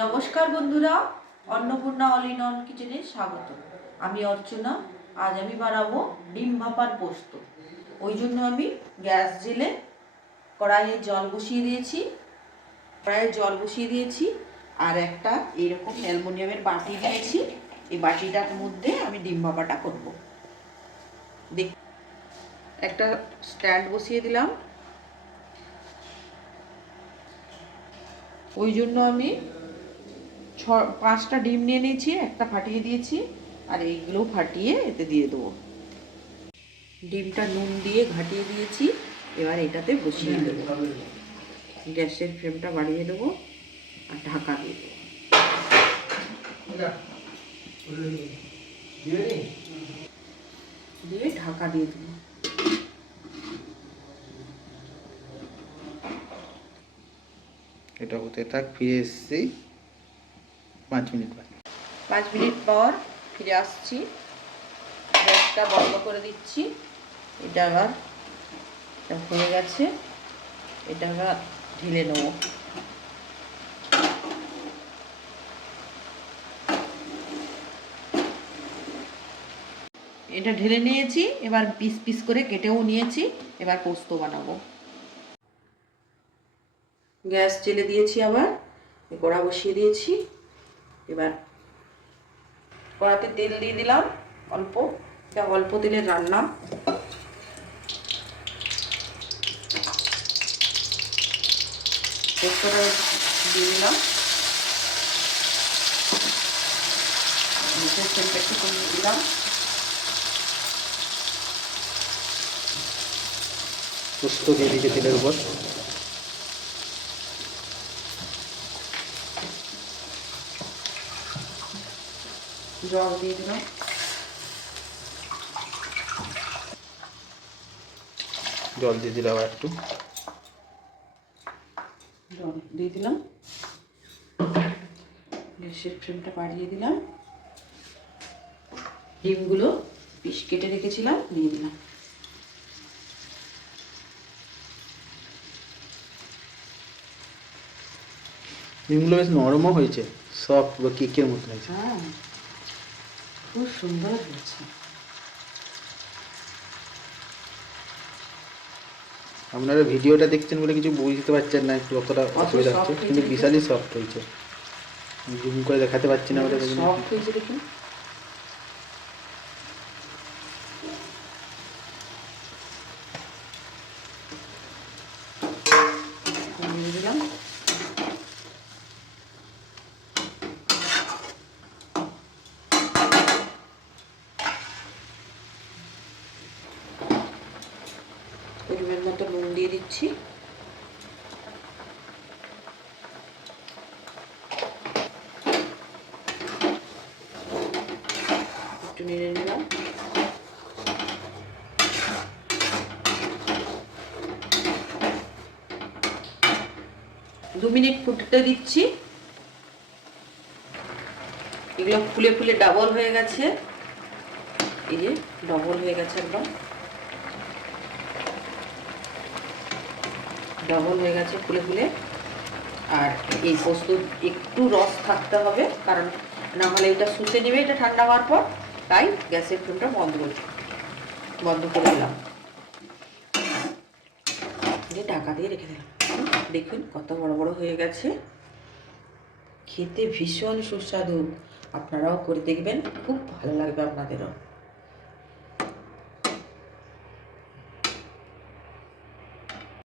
নমস্কার বন্ধুরা, Annapurna all in all কিচেনে স্বাগত। আমি অর্চনা। আজ আমি বানাবো ডিম ভাপার পোস্ত। ওই জন্য আমি গ্যাস জেলে কড়াইয়ে জল বসিয়ে দিয়েছি। আর একটা এরকম অ্যালুমিনিয়ামের বাটি দিয়েছি। এই বাটিটার মধ্যে আমি ডিম ভাপাটা করব। একটা স্ট্যান্ড বসিয়ে দিলাম। ওই জন্য আমি 5টা ডিম নিয়ে নিয়েছি, একটা ফাটিয়ে দিয়েছি, আর এইগুলো ফাটিয়ে এতে দিয়ে দেবো। ডিমটা নুন দিয়ে ঘাটিয়ে দিয়েছি, এবার এটাতে বসিয়ে দেবো। গ্যাসের ফ্লেমটা বাড়িয়ে দেবো আর ঢাকা দিয়ে দেবো। দিয়ে ঢাকা দিয়ে দেবো। এটা হতে থাক, ফিরে এসেছি 5 মিনিট পর। 5 মিনিট পর ফিরে আসছি। গ্যাসটা বন্ধ করে দিচ্ছি। এটা আবার হয়ে গেছে, এটা আবার ঢেলে নেবো। এটা ঢেলে নিয়েছি, এবার পিস পিস করে কেটেও নিয়েছি। এবার পোস্ত বানাবো। গ্যাস জেলে দিয়েছি, আবার কড়া বসিয়ে দিয়েছি। এবার কড়াতে তেল দিয়ে দিলাম অল্প। এটা অল্প তেলের রান্না। পোস্তটা দিয়ে দিলাম। তেলটা একটু কমিয়ে দিলাম। পোস্ত দিয়ে দিয়েছে তেলের উপর। জল দিয়ে দিলাম। জল দিয়ে দিলাম একটু। জল দিয়ে দিলাম। গ্যাসের ফ্লেমটা বাড়িয়ে দিলাম। ডিমগুলো পিস কেটে রেখেছিলাম দিয়ে দিলাম। ডিমগুলো বেশ নরমও হয়েছে, সফট বা কেকের মতো হয়েছে। হ্যাঁ, খুব সুন্দর হয়েছে। আপনারা ভিডিওটা দেখছেন বলে কিছু বুঝতে পারছেন না, একটু অতটা অসুবিধা হচ্ছে, কিন্তু বিশালই সফট হয়েছে। জুম করে দেখাতে পারছি না বলে সফট হয়েছে দেখুন। দিলাম পরিমাণ মতো নুন দিয়ে দিচ্ছি। একটু নেড়ে নিলাম। দু মিনিট ফুটতে দিচ্ছি। এগুলো ফুলে ফুলে ডাবল হয়ে গেছে। এই যে ডবল হয়ে গেছে, একদম ডবল হয়ে গেছে ফুলে ফুলে। আর এই পোস্ত একটু রস থাকতে হবে, কারণ না হলে এটা শুষে নেবে এটা ঠান্ডা হওয়ার পর। তাই গ্যাসের ফ্লেমটা বন্ধ করে দিলাম। ঢাকা দিয়ে রেখে দিলাম। দেখুন কত বড় বড় হয়ে গেছে, খেতে ভীষণ সুস্বাদু। আপনারাও করে দেখবেন, খুব ভালো লাগবে আপনাদেরও।